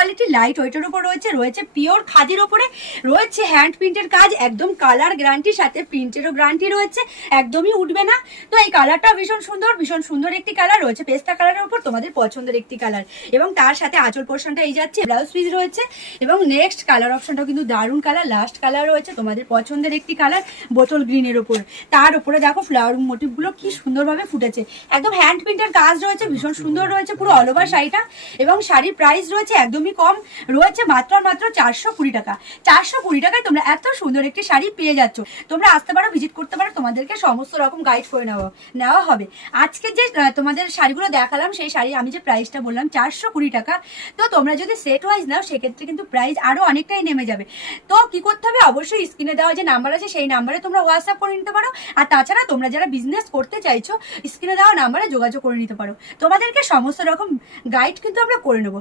Quality, light ওয়েটের উপর রয়েছে, রয়েছে পিওর খাদির ওপরে, রয়েছে হ্যান্ড প্রিন্টের কাজ, একদম কালার গ্যারান্টির সাথে প্রিন্টেরও গ্যারান্টি রয়েছে, একদমই উঠবে না। তো এই কালারটাও ভীষণ সুন্দর একটি কালার রয়েছে, পেস্তা কালারের উপর তোমাদের পছন্দের একটি কালার। এবং তার সাথে আঁচল পোর্শনটা এই যাচ্ছে, ব্লাউজ পিস রয়েছে। এবং নেক্সট কালার অপশনটাও কিন্তু দারুণ কালার, লাস্ট কালার রয়েছে তোমাদের পছন্দের একটি কালার বোতল গ্রিনের উপর। তার উপরে দেখো ফ্লাওয়ার মোটিভগুলো কি সুন্দরভাবে ফুটেছে, একদম হ্যান্ড প্রিন্টের কাজ রয়েছে, ভীষণ সুন্দর রয়েছে পুরো অল ওভার শাড়িটা। এবং শাড়ির প্রাইস রয়েছে একদমই কম, রয়েছে মাত্র 420 টাকা। 420 টাকায় তোমরা এত সুন্দর একটি শাড়ি পেয়ে যাচ্ছ। তোমরা আসতে পারো, ভিজিট করতে পারো, তোমাদেরকে সমস্ত রকম গাইড করে নেওয়া হবে। আজকে যে তোমাদের শাড়িগুলো দেখালাম, সেই শাড়ি আমি যে প্রাইসটা বললাম 420 টাকা। তো তোমরা যদি সেট ওয়াইজ নাও সেক্ষেত্রে কিন্তু প্রাইস আরো অনেকটাই নেমে যাবে। তো কি করতে হবে, অবশ্যই স্ক্রিনে দেওয়া যে নাম্বার আছে সেই নাম্বারে তোমরা হোয়াটসঅ্যাপ করে নিতে পারো। আর তাছাড়া তোমরা যারা বিজনেস করতে চাইছো, স্ক্রিনে দেওয়া নাম্বারে যোগাযোগ করে নিতে পারো, তোমাদেরকে সমস্ত রকম গাইড কিন্তু আমরা করে নেবো।